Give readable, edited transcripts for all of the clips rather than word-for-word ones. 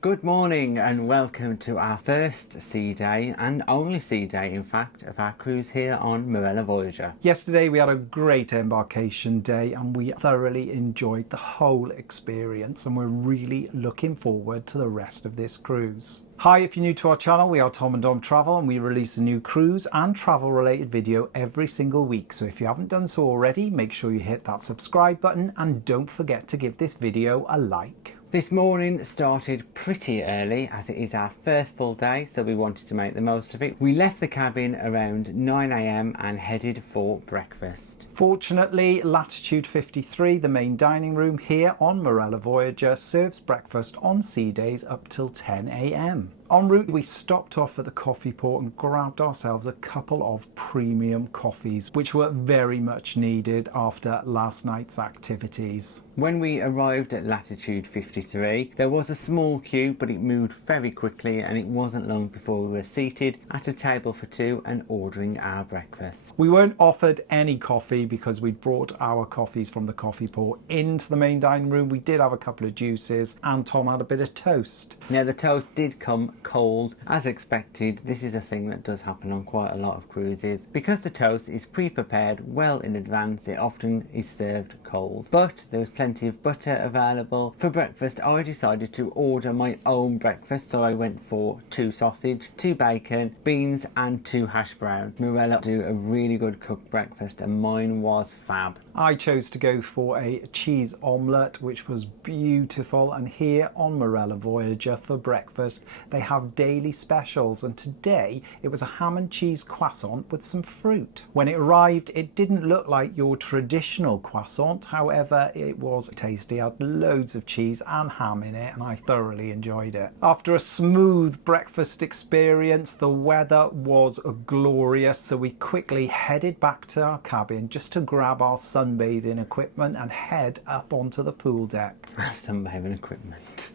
Good morning and welcome to our first sea day and only sea day in fact of our cruise here on Marella Voyager. Yesterday we had a great embarkation day and we thoroughly enjoyed the whole experience and we're really looking forward to the rest of this cruise. Hi, if you're new to our channel, we are Tom and Dom Travel and we release a new cruise and travel related video every single week. So if you haven't done so already, make sure you hit that subscribe button and don't forget to give this video a like. This morning started pretty early as it is our first full day, so we wanted to make the most of it. We left the cabin around 9 AM and headed for breakfast. Fortunately, Latitude 53, the main dining room here on Marella Voyager, serves breakfast on sea days up till 10 AM. En route, we stopped off at the coffee port and grabbed ourselves a couple of premium coffees, which were very much needed after last night's activities. When we arrived at Latitude 53, there was a small queue, but it moved very quickly and it wasn't long before we were seated at a table for two and ordering our breakfast. We weren't offered any coffee because we'd brought our coffees from the coffee port into the main dining room. We did have a couple of juices and Tom had a bit of toast. Now the toast did come cold as expected. This is a thing that does happen on quite a lot of cruises. Because the toast is pre-prepared well in advance, it often is served cold. But there was plenty of butter available. For breakfast I decided to order my own breakfast, so I went for 2 sausage, 2 bacon, beans and 2 hash browns. Marella do a really good cooked breakfast and mine was fab. I chose to go for a cheese omelette, which was beautiful, and here on Marella Voyager for breakfast they have daily specials, and today it was a ham and cheese croissant with some fruit. When it arrived it didn't look like your traditional croissant, however it was tasty. It had loads of cheese and ham in it and I thoroughly enjoyed it. After a smooth breakfast experience, the weather was glorious, so we quickly headed back to our cabin just to grab our sunbathing equipment and head up onto the pool deck. Sunbathing equipment.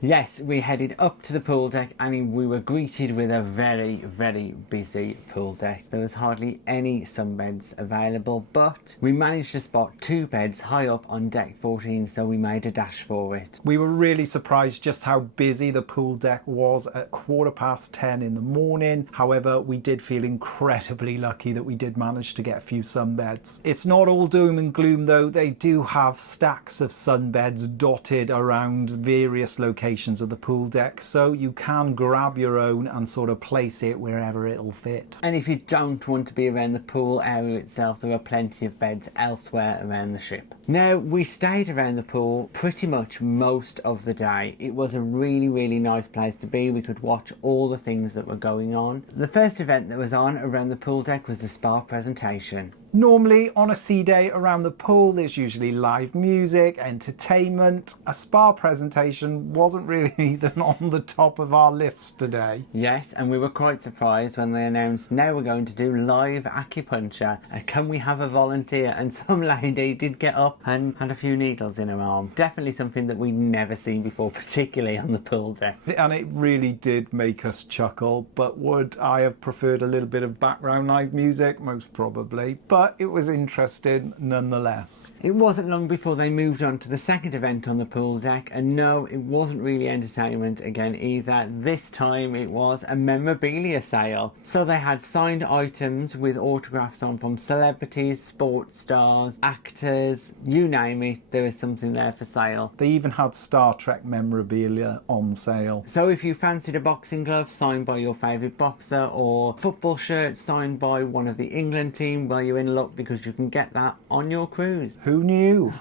Yes, we headed up to the pool deck and we were greeted with a very busy pool deck. There was hardly any sunbeds available, but we managed to spot 2 beds high up on deck 14, so we made a dash for it. We were really surprised just how busy the pool deck was at 10:15 in the morning. However, we did feel incredibly lucky that we did manage to get a few sunbeds. It's not all doom and gloom though. They do have stacks of sunbeds dotted around various locations of the pool deck, so you can grab your own and sort of place it wherever it'll fit. And if you don't want to be around the pool area itself, there are plenty of beds elsewhere around the ship. Now, we stayed around the pool pretty much most of the day. It was a really nice place to be. We could watch all the things that were going on. The first event that was on around the pool deck was the spa presentation. Normally on a sea day around the pool there's usually live music, entertainment. A spa presentation wasn't really even on the top of our list today. Yes, and we were quite surprised when they announced now we're going to do live acupuncture. Can we have a volunteer? And some lady did get up and had a few needles in her arm. Definitely something that we'd never seen before, particularly on the pool deck. And it really did make us chuckle, but would I have preferred a little bit of background live music? Most probably, but it was interesting nonetheless. It wasn't long before they moved on to the second event on the pool deck, and no, it wasn't really entertainment again either. This time it was a memorabilia sale. So they had signed items with autographs on from celebrities, sports stars, actors, you name it, there was something there for sale. They even had Star Trek memorabilia on sale. So if you fancied a boxing glove signed by your favourite boxer or football shirt signed by one of the England team, well, you're in luck because you can get that on your cruise. Who knew?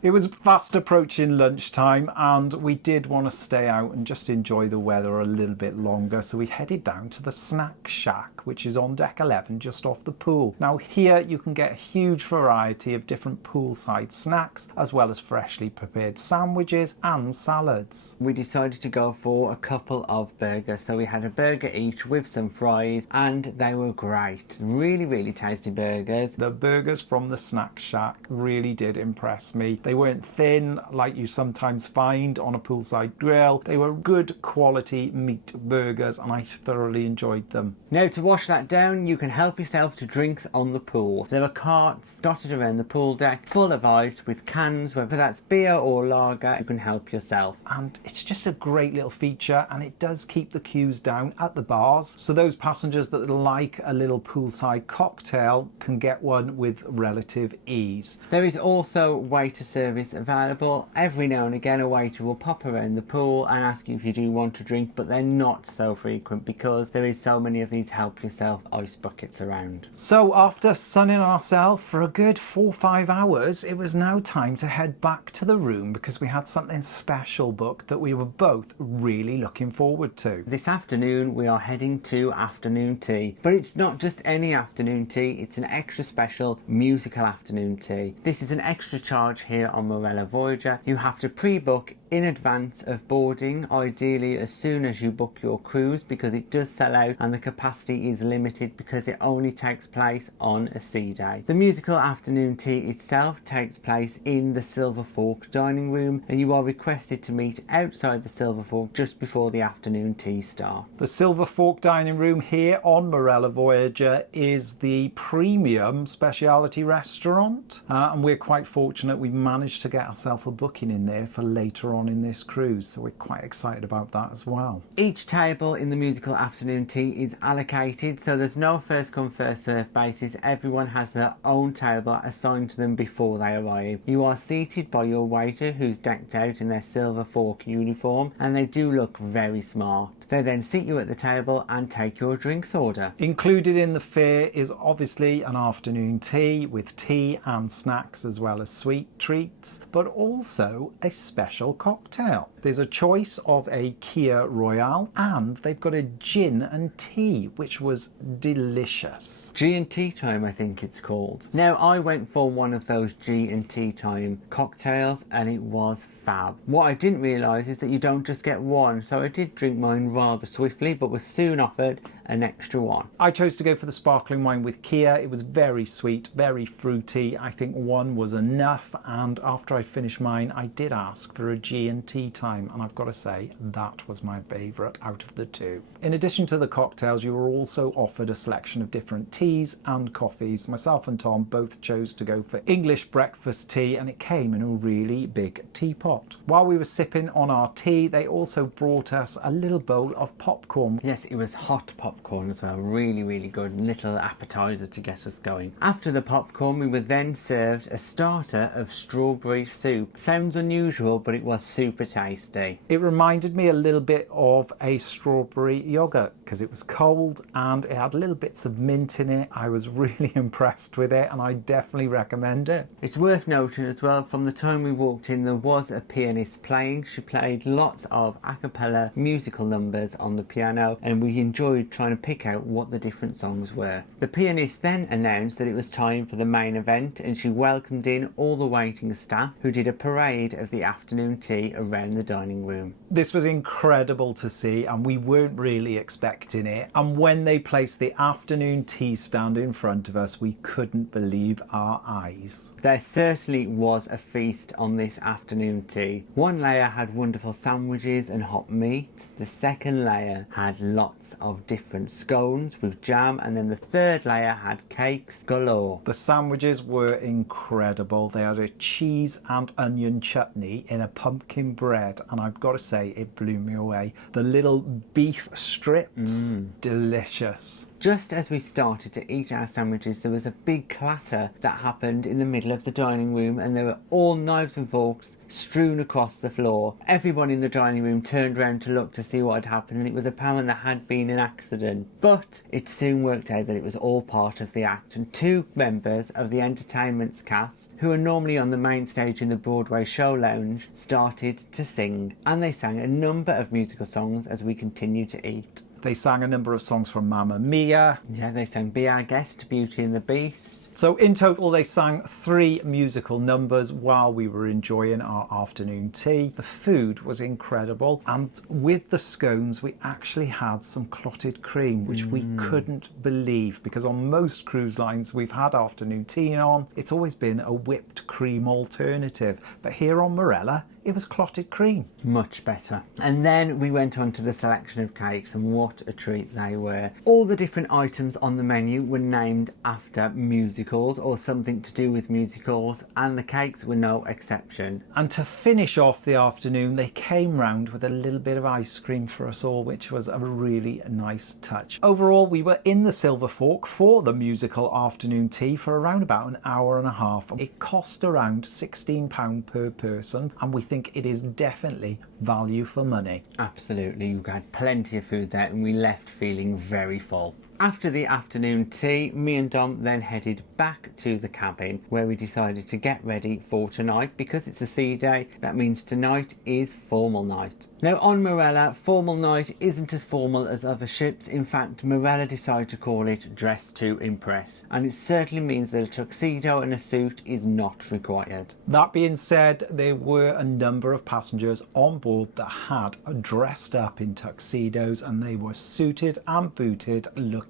It was fast approaching lunchtime and we did want to stay out and just enjoy the weather a little bit longer, so we headed down to the snack shack, which is on deck 11 just off the pool. Now here you can get a huge variety of different poolside snacks as well as freshly prepared sandwiches and salads. We decided to go for a couple of burgers, so we had a burger each with some fries and they were great. Really tasty burgers. The burgers from the snack shack really did impress me. They weren't thin like you sometimes find on a poolside grill. They were good quality meat burgers and I thoroughly enjoyed them. Now to wash that down, you can help yourself to drinks on the pool. There are carts dotted around the pool deck full of ice with cans, whether that's beer or lager, you can help yourself. And it's just a great little feature, and it does keep the queues down at the bars, so those passengers that like a little poolside cocktail can get one with relative ease. There is also waiter service available. Every now and again a waiter will pop around the pool and ask you if you do want a drink, but they're not so frequent because there is so many of these help yourself ice buckets around. So after sunning ourselves for a good 4 or 5 hours, it was now time to head back to the room because we had something special booked that we were both really looking forward to. This afternoon we are heading to afternoon tea, but it's not just any afternoon tea, it's an extra special musical afternoon tea. This is an extra charge here on Marella Voyager. You have to pre-book in advance of boarding, ideally as soon as you book your cruise, because it does sell out and the capacity is limited because it only takes place on a sea day. The musical afternoon tea itself takes place in the Silver Fork dining room, and you are requested to meet outside the Silver Fork just before the afternoon tea starts. The Silver Fork dining room here on Marella Voyager is the premium specialty restaurant, and we're quite fortunate we've managed to get ourselves a booking in there for later on in this cruise, so we're quite excited about that as well. Each table in the musical afternoon tea is allocated, so there's no first come first serve basis. Everyone has their own table assigned to them before they arrive. You are seated by your waiter who's decked out in their Silver Fork uniform, and they do look very smart. They then seat you at the table and take your drinks order. Included in the fare is obviously an afternoon tea with tea and snacks as well as sweet treats, but also a special cocktail. There's a choice of a Kia Royale and they've got a gin and tea, which was delicious. G&T time, I think it's called. Now I went for one of those G&T time cocktails and it was fab. What I didn't realise is that you don't just get one, so I did drink mine rather swiftly but was soon offered an extra one. I chose to go for the sparkling wine with Kia. It was very sweet, very fruity. I think one was enough, and after I finished mine I did ask for a G&T time, and I've got to say that was my favourite out of the two. In addition to the cocktails, you were also offered a selection of different teas and coffees. Myself and Tom both chose to go for English breakfast tea, and it came in a really big teapot. While we were sipping on our tea, they also brought us a little bowl of popcorn. Yes, it was hot popcorn as well, really good, little appetizer to get us going. After the popcorn we were then served a starter of strawberry soup. Sounds unusual, but it was super tasty. It reminded me a little bit of a strawberry yogurt because it was cold and it had little bits of mint in it. I was really impressed with it and I definitely recommend it. It's worth noting as well, from the time we walked in there was a pianist playing. She played lots of a cappella musical numbers on the piano and we enjoyed trying to pick out what the different songs were. The pianist then announced that it was time for the main event and she welcomed in all the waiting staff who did a parade of the afternoon tea around the dining room. This was incredible to see and we weren't really expecting it, and when they placed the afternoon tea stand in front of us we couldn't believe our eyes. There certainly was a feast on this afternoon tea. One layer had wonderful sandwiches and hot meats, the second layer had lots of different scones with jam, and then the third layer had cakes galore. The sandwiches were incredible. They had a cheese and onion chutney in a pumpkin bread, and I've got to say it blew me away. The little beef strips, delicious. Just as we started to eat our sandwiches, there was a big clatter that happened in the middle of the dining room, and there were all knives and forks strewn across the floor. Everyone in the dining room turned around to look to see what had happened, and it was apparent there had been an accident. But it soon worked out that it was all part of the act, and two members of the entertainment's cast, who are normally on the main stage in the Broadway show lounge, started to sing, and they sang a number of musical songs as we continued to eat. They sang a number of songs from Mamma Mia. Yeah, they sang Be Our Guest, Beauty and the Beast. So in total, they sang 3 musical numbers while we were enjoying our afternoon tea. The food was incredible, and with the scones, we actually had some clotted cream, which we couldn't believe, because on most cruise lines we've had afternoon tea on, it's always been a whipped cream alternative. But here on Marella, it was clotted cream. Much better. And then we went on to the selection of cakes, and what a treat they were. All the different items on the menu were named after musicals or something to do with musicals, and the cakes were no exception. And to finish off the afternoon, they came round with a little bit of ice cream for us all, which was a really nice touch. Overall, we were in the Silver Fork for the musical afternoon tea for around about an hour and a half. It cost around £16 per person, and we think it is definitely value for money. Absolutely, we had plenty of food there and we left feeling very full. After the afternoon tea, me and Dom then headed back to the cabin, where we decided to get ready for tonight. Because it's a sea day, that means tonight is formal night. Now on Marella, formal night isn't as formal as other ships. In fact, Marella decided to call it dress to impress, and it certainly means that a tuxedo and a suit is not required. That being said, there were a number of passengers on board that had dressed up in tuxedos, and they were suited and booted, looking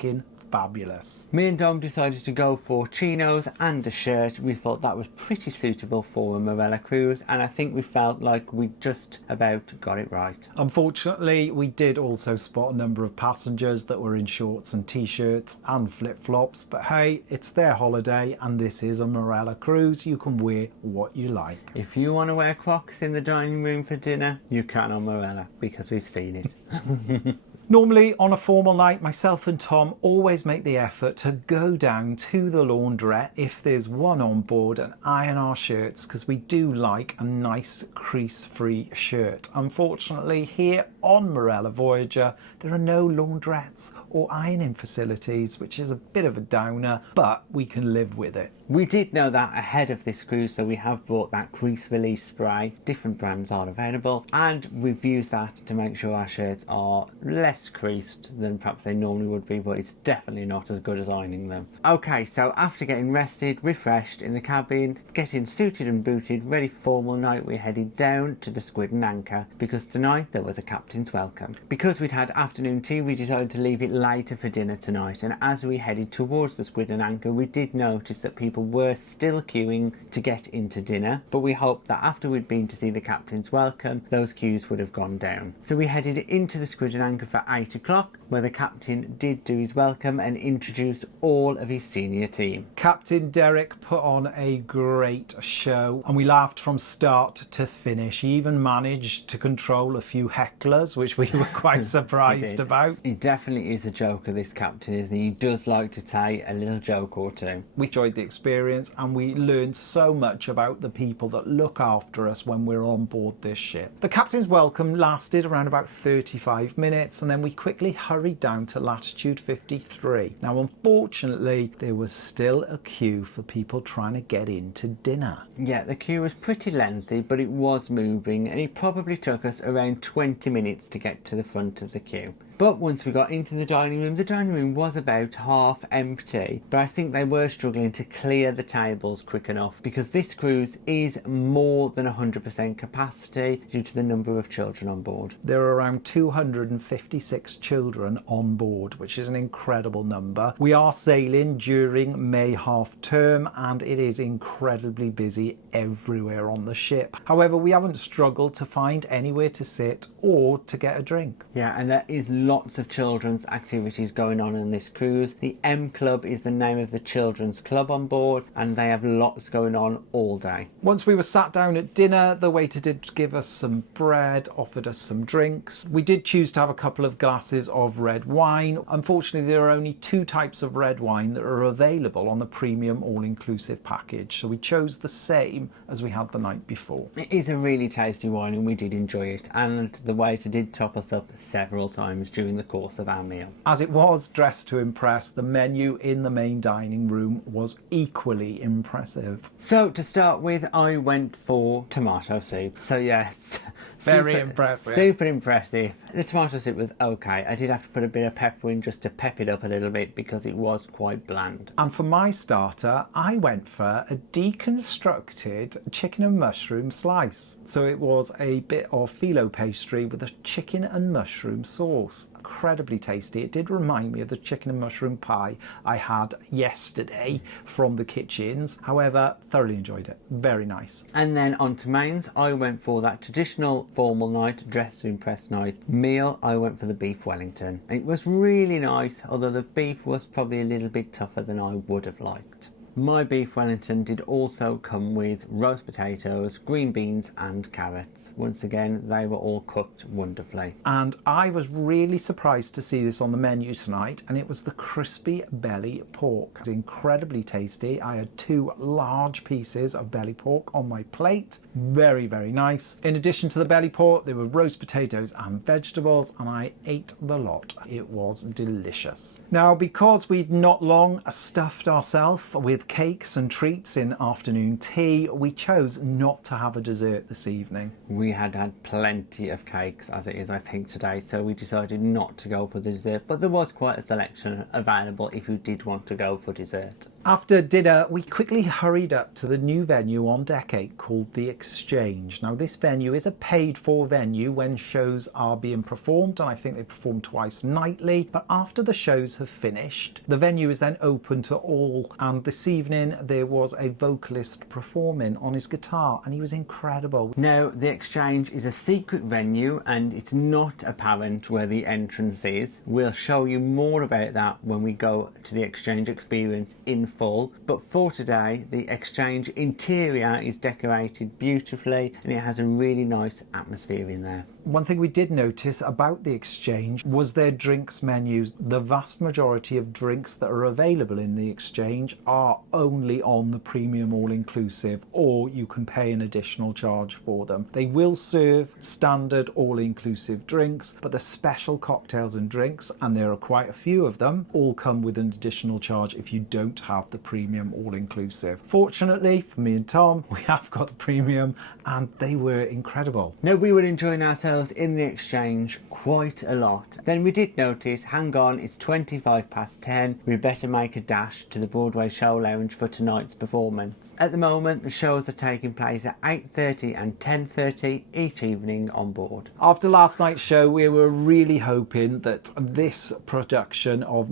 fabulous. Me and Dom decided to go for chinos and a shirt. We thought that was pretty suitable for a Marella cruise, and I think we felt like we just about got it right. Unfortunately, we did also spot a number of passengers that were in shorts and t-shirts and flip-flops, but hey, it's their holiday and this is a Marella cruise. You can wear what you like. If you want to wear Crocs in the dining room for dinner, you can on Marella, because we've seen it. Normally on a formal night, myself and Tom always make the effort to go down to the laundrette if there's one on board and iron our shirts, because we do like a nice crease-free shirt. Unfortunately, here on Marella Voyager, there are no laundrettes or ironing facilities, which is a bit of a downer, but we can live with it. We did know that ahead of this cruise, so we have brought that crease release spray. Different brands are available, and we've used that to make sure our shirts are less creased than perhaps they normally would be, but it's definitely not as good as ironing them. Okay, so after getting rested, refreshed in the cabin, getting suited and booted, ready for formal night, we headed down to the Squid and Anchor, because tonight there was a captain's welcome. Because we'd had afternoon tea, we decided to leave it later for dinner tonight, and as we headed towards the Squid and Anchor, we did notice that people were still queuing to get into dinner, but we hoped that after we'd been to see the captain's welcome, those queues would have gone down. So we headed into the Squid and Anchor for 8 o'clock, where the captain did do his welcome and introduce all of his senior team. Captain Derek put on a great show, and we laughed from start to finish. He even managed to control a few hecklers, which we were quite surprised about. He definitely is a joker, this captain, isn't he? He does like to say a little joke or two. We enjoyed the experience, and we learned so much about the people that look after us when we're on board this ship. The captain's welcome lasted around about 35 minutes, and then we quickly hurried down to Latitude 53. Now, unfortunately, there was still a queue for people trying to get into dinner. Yeah, the queue was pretty lengthy, but it was moving, and it probably took us around 20 minutes to get to the front of the queue. But once we got into the dining room was about half empty, but I think they were struggling to clear the tables quick enough, because this cruise is more than 100% capacity due to the number of children on board. There are around 256 children on board, which is an incredible number. We are sailing during May half term, and it is incredibly busy everywhere on the ship. However, we haven't struggled to find anywhere to sit or to get a drink. Yeah, and there is lots of children's activities going on in this cruise. The M Club is the name of the children's club on board, and they have lots going on all day. Once we were sat down at dinner, the waiter did give us some bread, offered us some drinks. We did choose to have a couple of glasses of red wine. Unfortunately, there are only 2 types of red wine that are available on the premium all-inclusive package, so we chose the same as we had the night before. It is a really tasty wine, and we did enjoy it, and the waiter did top us up several times during the course of our meal. As it was dressed to impress, the menu in the main dining room was equally impressive. So to start with, I went for tomato soup. So yes, Very impressive. Super impressive. The tomato soup was okay. I did have to put a bit of pepper in just to pep it up a little bit because it was quite bland. And for my starter, I went for a deconstructed chicken and mushroom slice. So it was a bit of phyllo pastry with a chicken and mushroom sauce. Incredibly tasty. It did remind me of the chicken and mushroom pie I had yesterday from the kitchens. However, thoroughly enjoyed it. Very nice. And then on to mains, I went for that traditional formal night, dress to impress night meal. I went for the beef Wellington. It was really nice, although the beef was probably a little bit tougher than I would have liked. My beef Wellington did also come with roast potatoes, green beans and carrots. Once again, they were all cooked wonderfully. And I was really surprised to see this on the menu tonight, and it was the crispy belly pork. It was incredibly tasty. I had 2 large pieces of belly pork on my plate. Very, very nice. In addition to the belly pork, there were roast potatoes and vegetables, and I ate the lot. It was delicious. Now, because we'd not long stuffed ourselves with cakes and treats in afternoon tea, we chose not to have a dessert this evening. We had plenty of cakes as it is, I think, today, so we decided not to go for the dessert, but there was quite a selection available if you did want to go for dessert. After dinner, we quickly hurried up to the new venue on Deck 8 called The Exchange. Now, this venue is a paid-for venue when shows are being performed, and I think they perform twice nightly. But after the shows have finished, the venue is then open to all. And this evening, there was a vocalist performing on his guitar, and he was incredible. Now, The Exchange is a secret venue, and it's not apparent where the entrance is. We'll show you more about that when we go to the Exchange experience in full, but for today the Exchange interior is decorated beautifully and it has a really nice atmosphere in there. One thing we did notice about the Exchange was their drinks menus. The vast majority of drinks that are available in the Exchange are only on the premium all-inclusive, or you can pay an additional charge for them. They will serve standard all-inclusive drinks, but the special cocktails and drinks, and there are quite a few of them, all come with an additional charge if you don't have the premium all-inclusive. Fortunately for me and Tom, we have got the premium, and they were incredible. Now, we were enjoying ourselves in the Exchange quite a lot. Then we did notice, hang on, it's 10:25, we better make a dash to the Broadway show lounge for tonight's performance. At the moment, the shows are taking place at 8:30 and 10:30 each evening on board. After last night's show, we were really hoping that this production of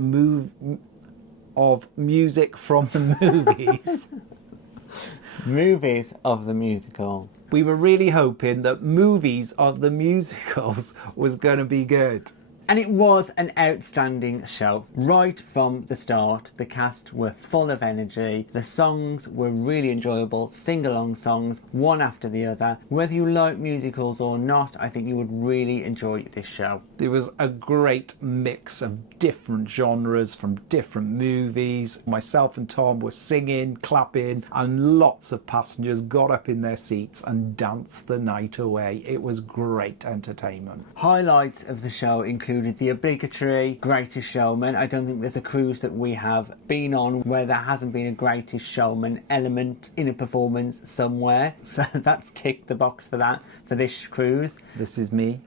music from the movies Movies of the musicals. we were really hoping that movies of the musicals was going to be good. And it was an outstanding show. Right from the start, the cast were full of energy. The songs were really enjoyable, sing-along songs, one after the other. Whether you like musicals or not, I think you would really enjoy this show. There was a great mix of different genres from different movies. Myself and Tom were singing, clapping, and lots of passengers got up in their seats and danced the night away. It was great entertainment. Highlights of the show included the obligatory Greatest Showman. I don't think there's a cruise that we have been on where there hasn't been a Greatest Showman element in a performance somewhere. So that's ticked the box for that, for this cruise. This is me.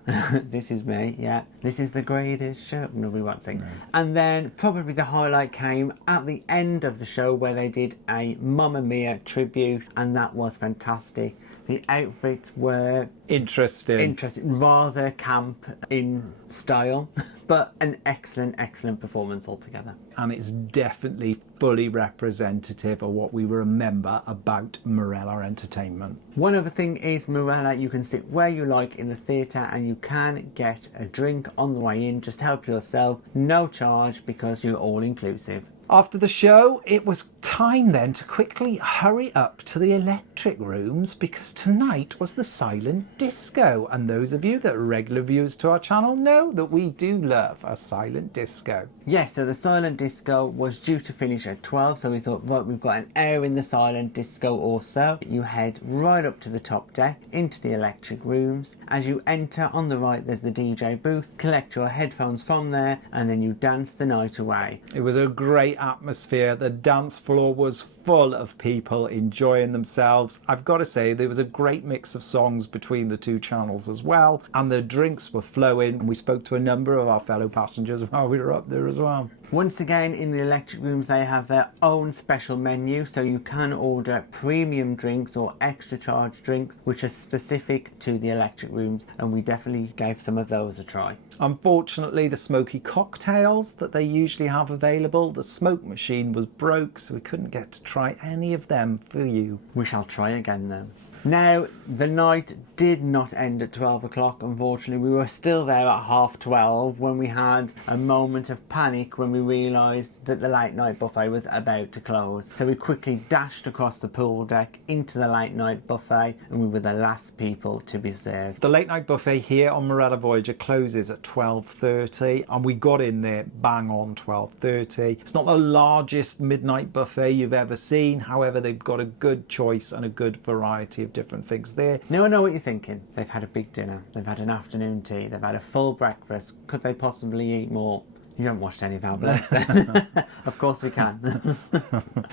This is me, yeah. This is the greatest show. No, we won't sing. No. And then probably the highlight came at the end of the show where they did a Mamma Mia tribute, and that was fantastic. The outfits were interesting, rather camp in style, but an excellent performance altogether. And it's definitely fully representative of what we remember about Marella Entertainment. One other thing is Marella, you can sit where you like in the theatre and you can get a drink on the way in. Just help yourself, no charge because you're all inclusive. After the show, it was time then to quickly hurry up to the electric rooms because tonight was the silent disco. And those of you that are regular viewers to our channel know that we do love a silent disco. Yes, so the silent disco was due to finish at 12, so we thought, right, we've got an hour in the silent disco or so. You head right up to the top deck into the electric rooms. As you enter, on the right there's the DJ booth. Collect your headphones from there and then you dance the night away. It was a great atmosphere. The dance floor was full of people enjoying themselves. I've got to say there was a great mix of songs between the two channels as well, and the drinks were flowing, and we spoke to a number of our fellow passengers while we were up there as well. Once again, in the electric rooms they have their own special menu, so you can order premium drinks or extra charge drinks which are specific to the electric rooms, and we definitely gave some of those a try. Unfortunately, the smoky cocktails that they usually have available, the smoke machine was broke, so we couldn't get to try any of them for you. We shall try again though. Now, the night did not end at 12 o'clock, unfortunately. We were still there at 12:30 when we had a moment of panic when we realised that the late night buffet was about to close. So we quickly dashed across the pool deck into the late night buffet, and we were the last people to be served. The late night buffet here on Marella Voyager closes at 12:30, and we got in there bang on 12:30. It's not the largest midnight buffet you've ever seen, however they've got a good choice and a good variety of different things there. Now I know what you're thinking. They've had a big dinner, they've had an afternoon tea, they've had a full breakfast. Could they possibly eat more? You haven't watched any of our vlogs then. Of course we can.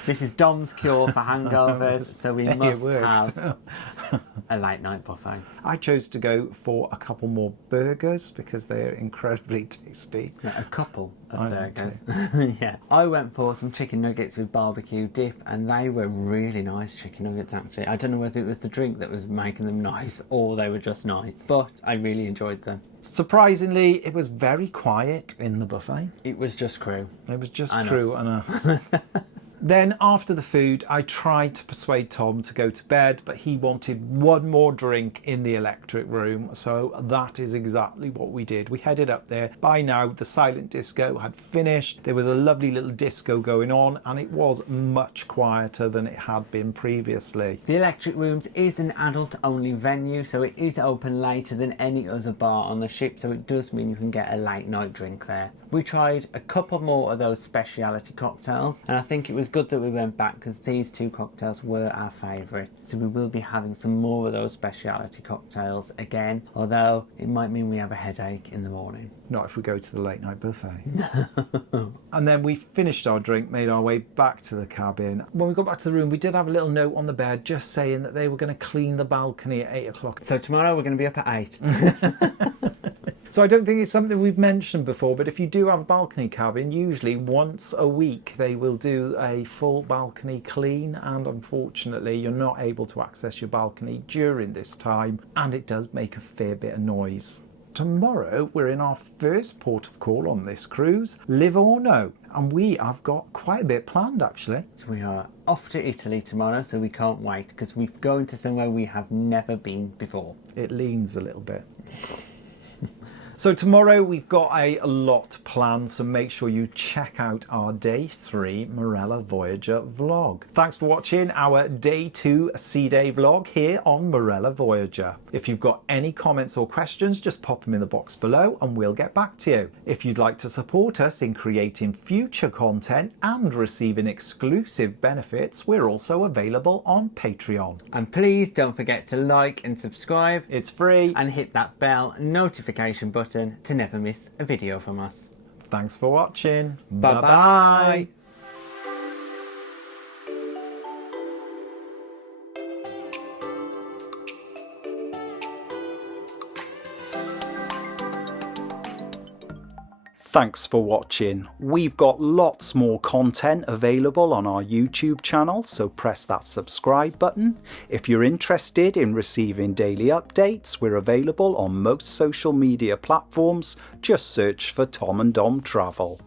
This is Dom's cure for hangovers, so we must have a late night buffet. I chose to go for a couple more burgers because they're incredibly tasty. A couple of burgers. Yeah. I went for some chicken nuggets with barbecue dip, and they were really nice chicken nuggets actually. I don't know whether it was the drink that was making them nice or they were just nice, but I really enjoyed them. Surprisingly, it was very quiet in the buffet. It was just crew. It was just And crew us. and us. Then after the food, I tried to persuade Tom to go to bed, but he wanted one more drink in the electric room. So that is exactly what we did. We headed up there. By now, the silent disco had finished. There was a lovely little disco going on, and it was much quieter than it had been previously. The electric rooms is an adult only venue, so it is open later than any other bar on the ship, so it does mean you can get a late night drink there. We tried a couple more of those speciality cocktails, and I think it was good that we went back because these two cocktails were our favourite. So we will be having some more of those speciality cocktails again, although it might mean we have a headache in the morning. Not if we go to the late night buffet. And then we finished our drink, made our way back to the cabin. When we got back to the room, we did have a little note on the bed just saying that they were going to clean the balcony at 8 o'clock. So tomorrow we're going to be up at 8. So I don't think it's something we've mentioned before, but if you do have a balcony cabin, usually once a week they will do a full balcony clean, and unfortunately you're not able to access your balcony during this time, and it does make a fair bit of noise. Tomorrow we're in our first port of call on this cruise, Livorno, and we have got quite a bit planned actually. So we are off to Italy tomorrow, so we can't wait because we're going to somewhere we have never been before. It leans a little bit. So tomorrow we've got a lot planned, so make sure you check out our Day 3 Marella Voyager vlog. Thanks for watching our Day 2 Sea Day vlog here on Marella Voyager. If you've got any comments or questions, just pop them in the box below and we'll get back to you. If you'd like to support us in creating future content and receiving exclusive benefits, we're also available on Patreon. And please don't forget to like and subscribe. It's free. And hit that bell notification button to never miss a video from us. Thanks for watching. Bye-bye. Thanks for watching. We've got lots more content available on our YouTube channel, so press that subscribe button. If you're interested in receiving daily updates, we're available on most social media platforms. Just search for Tom and Dom Travel.